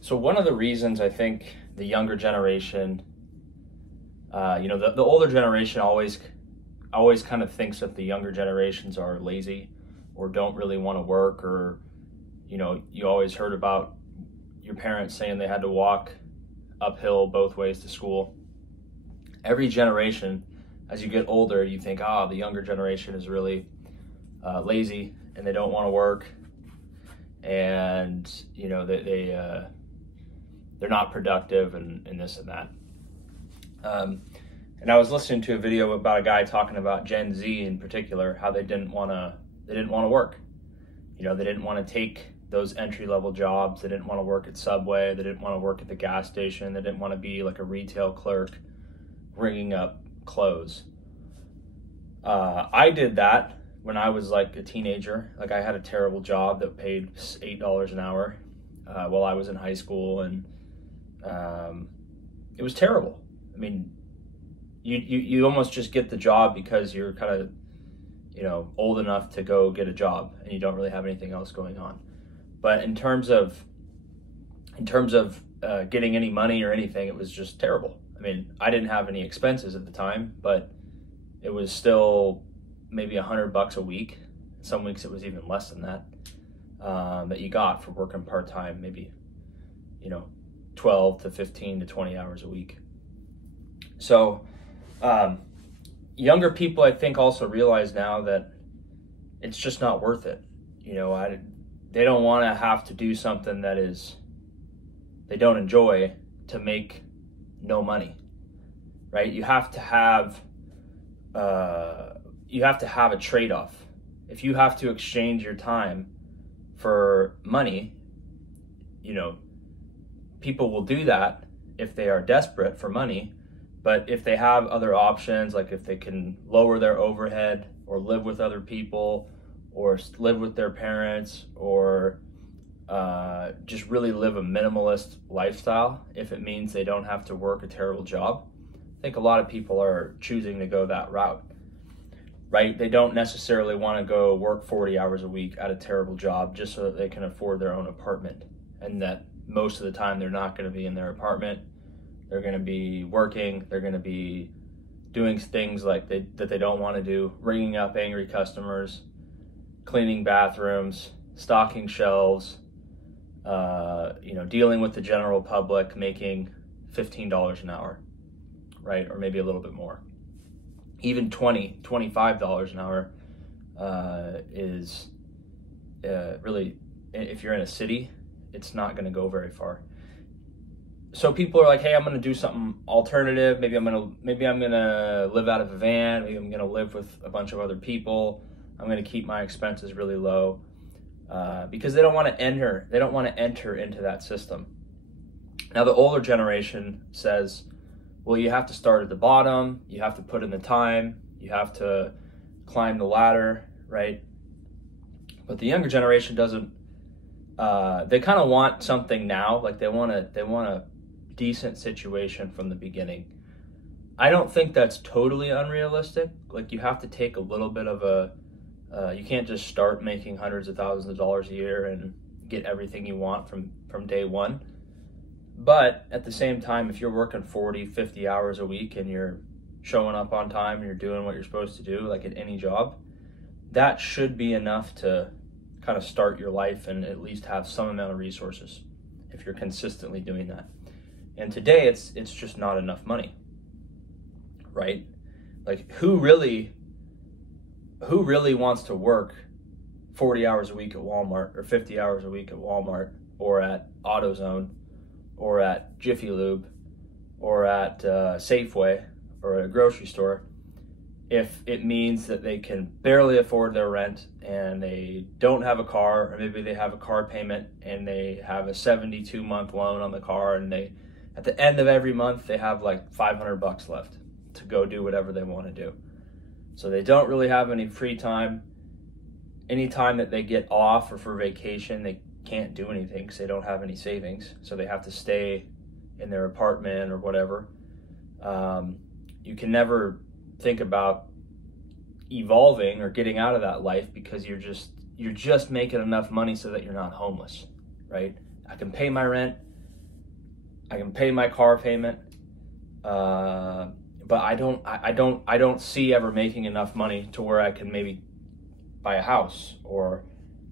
So one of the reasons I think the younger generation, the older generation always kind of thinks that the younger generations are lazy or don't really want to work, or, you always heard about your parents saying they had to walk uphill both ways to school. Every generation, as you get older, you think, the younger generation is really lazy and they don't want to work, and they're not productive and this and that. And I was listening to a video about a guy talking about Gen Z in particular, how they didn't want to work. They didn't want to take those entry-level jobs. They didn't want to work at Subway. They didn't want to work at the gas station. They didn't want to be like a retail clerk ringing up clothes. I did that when I was like a teenager. Like, I had a terrible job that paid $8 an hour while I was in high school, and it was terrible. I mean, you almost just get the job because you're kind of, old enough to go get a job and you don't really have anything else going on. But in terms of getting any money or anything, it was just terrible. I mean, I didn't have any expenses at the time, but it was still maybe $100 a week. Some weeks it was even less than that, that you got for working part-time, maybe, 12 to 15 to 20 hours a week. So younger people, I think, also realize now that it's just not worth it. They don't want to have to do something that they don't enjoy to make no money, right? You have to have a trade-off. If you have to exchange your time for money, people will do that if they are desperate for money. But if they have other options, like if they can lower their overhead or live with other people or live with their parents, or just really live a minimalist lifestyle, if it means they don't have to work a terrible job, I think a lot of people are choosing to go that route, right? They don't necessarily want to go work 40 hours a week at a terrible job just so that they can afford their own apartment, and that most of the time they're not going to be in their apartment. They're going to be working. They're going to be doing things like that they don't want to do, ringing up angry customers, cleaning bathrooms, stocking shelves, dealing with the general public, making $15 an hour, right? Or maybe a little bit more. Even $25 an hour is really, if you're in a city, it's not going to go very far. So people are like, hey, I'm going to do something alternative. Maybe I'm going to live out of a van. Maybe I'm going to live with a bunch of other people. I'm going to keep my expenses really low, because they don't want to enter into that system. Now, the older generation says, well, you have to start at the bottom. You have to put in the time. You have to climb the ladder, right? But the younger generation doesn't. They kind of want something now. Like, they want a decent situation from the beginning. I don't think that's totally unrealistic. Like, you have to take a little bit of you can't just start making hundreds of thousands of dollars a year and get everything you want from day one. But at the same time, if you're working 40, 50 hours a week and you're showing up on time and you're doing what you're supposed to do, like at any job, that should be enough to kind of start your life and at least have some amount of resources if you're consistently doing that. And today it's just not enough money, right? Like, who really wants to work 40 hours a week at Walmart, or 50 hours a week at Walmart, or at AutoZone, or at Jiffy Lube, or at Safeway, or at a grocery store, if it means that they can barely afford their rent and they don't have a car, or maybe they have a car payment and they have a 72-month loan on the car, and at the end of every month they have like $500 left to go do whatever they want to do. So they don't really have any free time. Any time that they get off or for vacation, they can't do anything because they don't have any savings. So they have to stay in their apartment or whatever. You can never think about evolving or getting out of that life because you're just making enough money so that you're not homeless, right? I can pay my rent, I can pay my car payment, but I don't see ever making enough money to where I can maybe buy a house or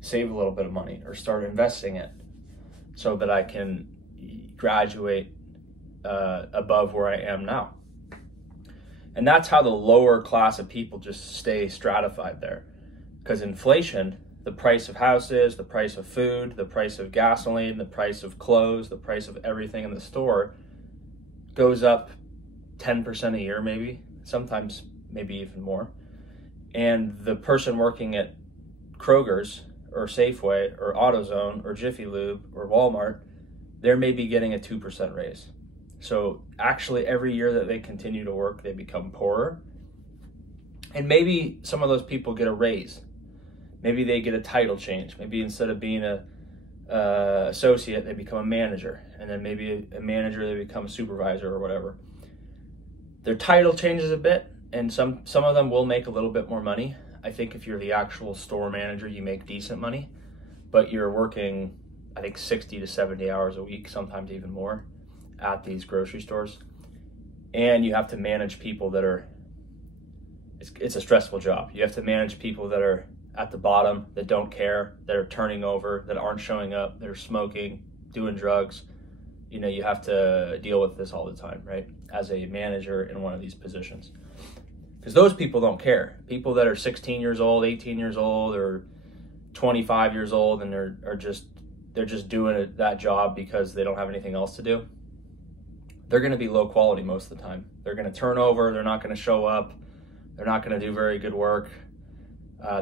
save a little bit of money or start investing it so that I can graduate above where I am now. And that's how the lower class of people just stay stratified there. Because inflation, the price of houses, the price of food, the price of gasoline, the price of clothes, the price of everything in the store goes up 10% a year maybe, sometimes maybe even more. And the person working at Kroger's or Safeway or AutoZone or Jiffy Lube or Walmart, they're maybe getting a 2% raise. So actually every year that they continue to work, they become poorer. And maybe some of those people get a raise. Maybe they get a title change. Maybe instead of being a associate, they become a manager. And then maybe a manager, they become a supervisor or whatever. Their title changes a bit, and some of them will make a little bit more money. I think if you're the actual store manager, you make decent money, but you're working, I think, 60 to 70 hours a week, sometimes even more, at these grocery stores. And you have to manage people that are, it's a stressful job. You have to manage people that are at the bottom, that don't care, that are turning over, that aren't showing up, that are smoking, doing drugs. You know, you have to deal with this all the time, right? As a manager in one of these positions. Because those people don't care. People that are 16 years old, 18 years old, or 25 years old, and they're just doing that job because they don't have anything else to do, they're going to be low quality most of the time. They're going to turn over, they're not going to show up, they're not going to do very good work.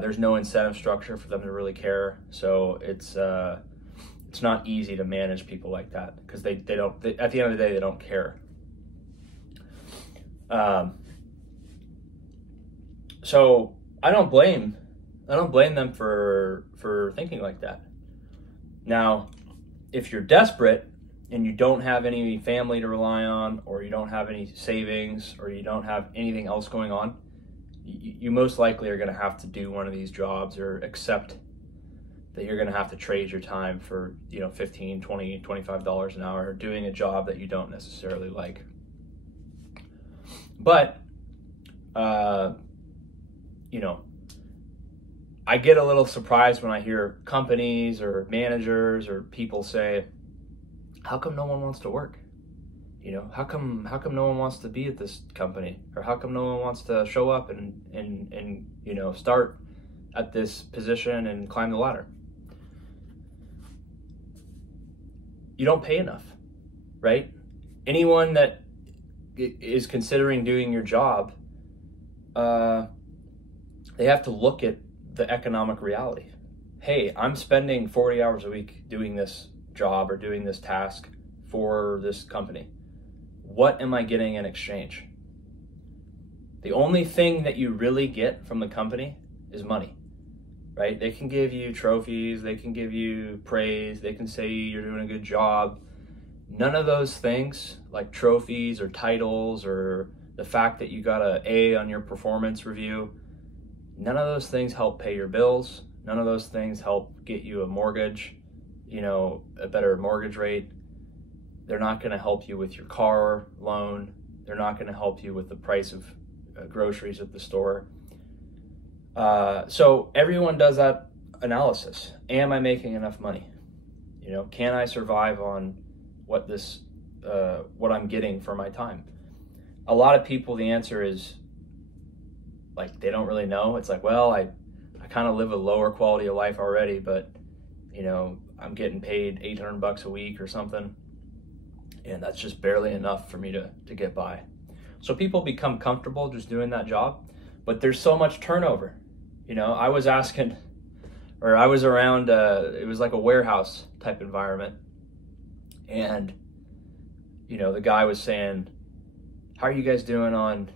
There's no incentive structure for them to really care. So it's not easy to manage people like that because they don't, at the end of the day, they don't care. So I don't blame them for thinking like that. Now, if you're desperate and you don't have any family to rely on, or you don't have any savings, or you don't have anything else going on, you most likely are going to have to do one of these jobs, or accept that you're going to have to trade your time for, $15, $20, $25 an hour doing a job that you don't necessarily like. But, I get a little surprised when I hear companies or managers or people say, how come no one wants to work? How come no one wants to be at this company? Or how come no one wants to show up and start at this position and climb the ladder? You don't pay enough, right? Anyone that is considering doing your job, they have to look at the economic reality. Hey, I'm spending 40 hours a week doing this job or doing this task for this company. What am I getting in exchange? The only thing that you really get from the company is money, right? They can give you trophies, they can give you praise, they can say you're doing a good job. None of those things, like trophies or titles or the fact that you got an A on your performance review, none of those things help pay your bills. None of those things help get you a mortgage, a better mortgage rate. They're not going to help you with your car loan. They're not going to help you with the price of groceries at the store. So everyone does that analysis. Am I making enough money? Can I survive on what I'm getting for my time? A lot of people, the answer is like they don't really know. It's like, well, I kind of live a lower quality of life already, but I'm getting paid $800 a week or something, and that's just barely enough for me to get by. So people become comfortable just doing that job, but there's so much turnover. I was around, it was like a warehouse type environment, and the guy was saying, how are you guys doing on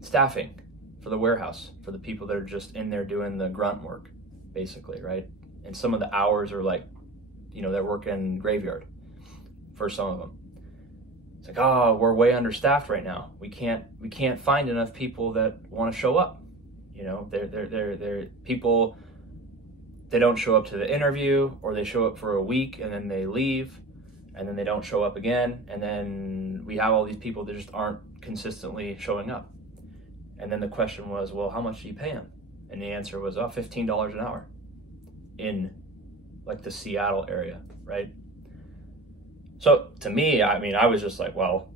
staffing for the warehouse, for the people that are just in there doing the grunt work, basically, right? And some of the hours are like, they're working graveyard for some of them. It's like, oh, we're way understaffed right now. We can't find enough people that want to show up. They're people they don't show up to the interview, or they show up for a week and then they leave, and then they don't show up again, and then we have all these people that just aren't consistently showing up. And then the question was, well, how much do you pay them? And the answer was, oh, $15 an hour in like the Seattle area, right? So to me, I mean, I was just like, well,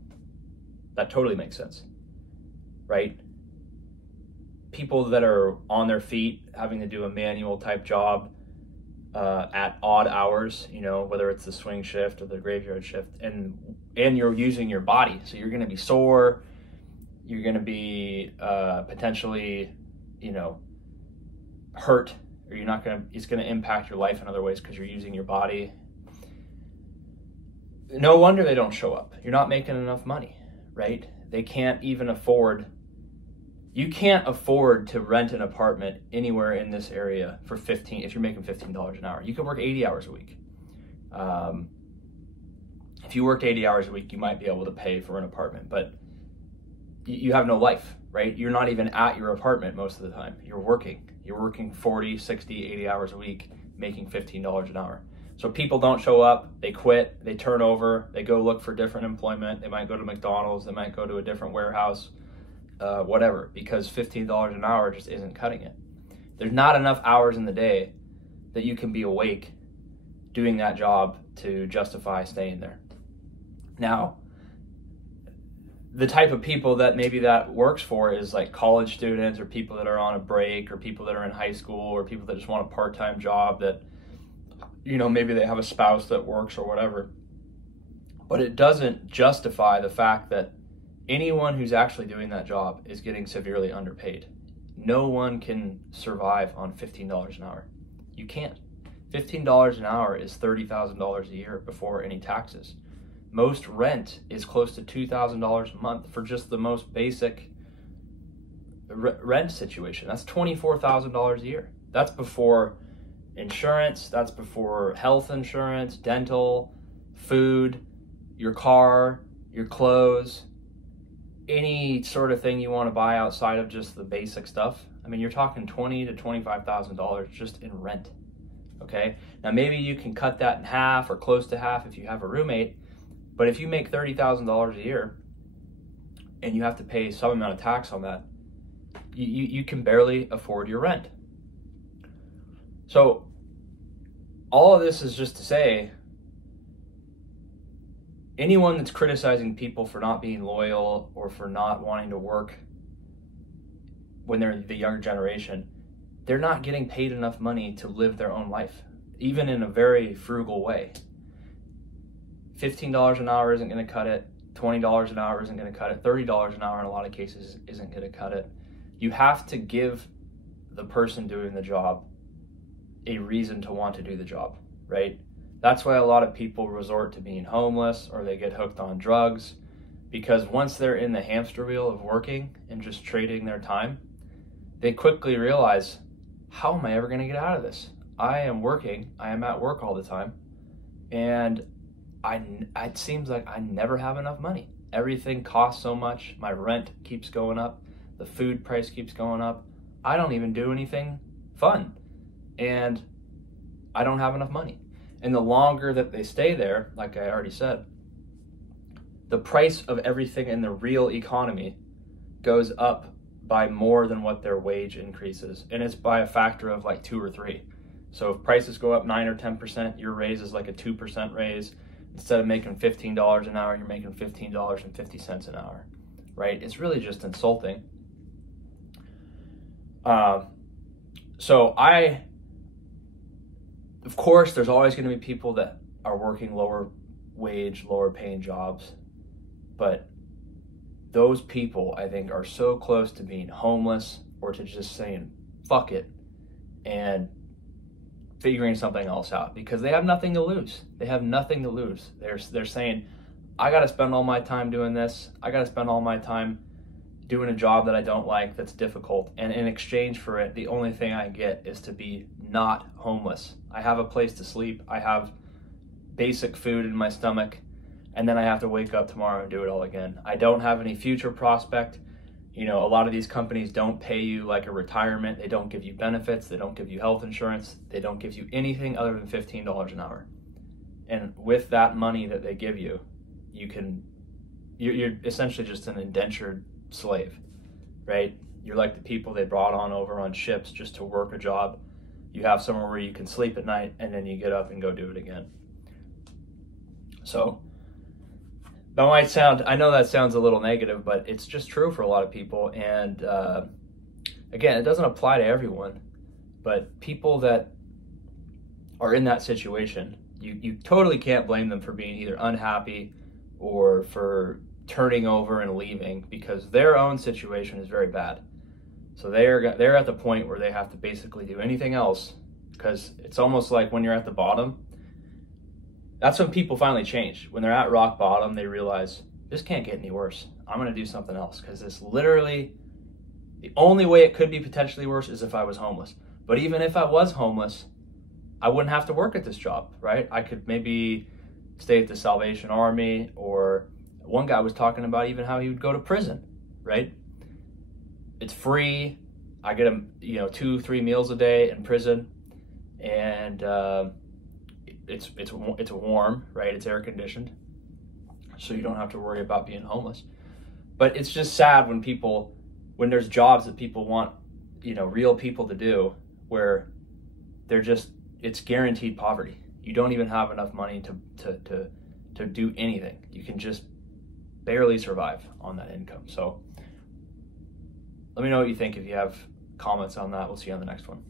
that totally makes sense, right? People that are on their feet, having to do a manual type job at odd hours, you know, whether it's the swing shift or the graveyard shift, and you're using your body, so you're going to be sore, you're going to be potentially, you know, hurt, or you're not going to, it's going to impact your life in other ways because you're using your body. No wonder they don't show up. You're not making enough money, right? They can't even afford, you can't afford to rent an apartment anywhere in this area for if you're making $15 an hour. You could work 80 hours a week. If you worked 80 hours a week, you might be able to pay for an apartment, but you have no life, right? You're not even at your apartment most of the time. You're working 40, 60, 80 hours a week, making $15 an hour. So people don't show up, they quit, they turn over, they go look for different employment. They might go to McDonald's, they might go to a different warehouse, whatever, because $15 an hour just isn't cutting it. There's not enough hours in the day that you can be awake doing that job to justify staying there. Now, the type of people that maybe that works for is like college students, or people that are on a break, or people that are in high school, or people that just want a part-time job that, you know, maybe they have a spouse that works or whatever. But it doesn't justify the fact that anyone who's actually doing that job is getting severely underpaid. No one can survive on $15 an hour. You can't. $15 an hour is $30,000 a year before any taxes. Most rent is close to $2,000 a month for just the most basic rent situation. That's $24,000 a year. That's before insurance, that's before health insurance, dental, food, your car, your clothes, any sort of thing you want to buy outside of just the basic stuff. I mean, you're talking $20,000 to $25,000 just in rent. Okay, now maybe you can cut that in half or close to half if you have a roommate, but if you make $30,000 a year and you have to pay some amount of tax on that, you can barely afford your rent. So all of this is just to say, anyone that's criticizing people for not being loyal or for not wanting to work when they're the younger generation, they're not getting paid enough money to live their own life, even in a very frugal way. $15 an hour isn't going to cut it. $20 an hour isn't going to cut it. $30 an hour in a lot of cases isn't going to cut it. You have to give the person doing the job a reason to want to do the job, right? That's why a lot of people resort to being homeless, or they get hooked on drugs, because once they're in the hamster wheel of working and just trading their time, they quickly realize, how am I ever going to get out of this? I am working, I am at work all the time, and it seems like I never have enough money. Everything costs so much. My rent keeps going up. The food price keeps going up. I don't even do anything fun, and I don't have enough money. And the longer that they stay there, like I already said, the price of everything in the real economy goes up by more than what their wage increases. And it's by a factor of like 2 or 3. So if prices go up 9 or 10%, your raise is like a 2% raise. Instead of making $15 an hour, you're making $15.50 an hour, right? It's really just insulting. Of course, there's always going to be people that are working lower wage, lower paying jobs, but those people, I think, are so close to being homeless or to just saying, fuck it, and figuring something else out, because they have nothing to lose. They have nothing to lose. They're saying, I got to spend all my time doing this. I got to spend all my time doing a job that I don't like, that's difficult, and in exchange for it, the only thing I get is to be not homeless. I have a place to sleep. I have basic food in my stomach, and then I have to wake up tomorrow and do it all again. I don't have any future prospect. You know, a lot of these companies don't pay you like a retirement. They don't give you benefits. They don't give you health insurance. They don't give you anything other than $15 an hour. And with that money that they give you, you're essentially just an indentured slave, right? You're like the people they brought on over on ships just to work a job. You have somewhere where you can sleep at night, and then you get up and go do it again. So that might sound, I know that sounds a little negative, but it's just true for a lot of people. And again, it doesn't apply to everyone, but people that are in that situation, you totally can't blame them for being either unhappy or for turning over and leaving, because their own situation is very bad. So they're at the point where they have to basically do anything else, because it's almost like when you're at the bottom, that's when people finally change. When they're at rock bottom, they realize, this can't get any worse. I'm going to do something else, because this literally, the only way it could be potentially worse is if I was homeless. But even if I was homeless, I wouldn't have to work at this job, right? I could maybe stay at the Salvation Army, or one guy was talking about even how he would go to prison, right? It's free. I get 2-3 meals a day in prison, and it's warm, right? It's air conditioned, so you don't have to worry about being homeless. But it's just sad when there's jobs that people want, real people to do, where it's guaranteed poverty. You don't even have enough money to do anything. You can just barely survive on that income. So let me know what you think. If you have comments on that, we'll see you on the next one.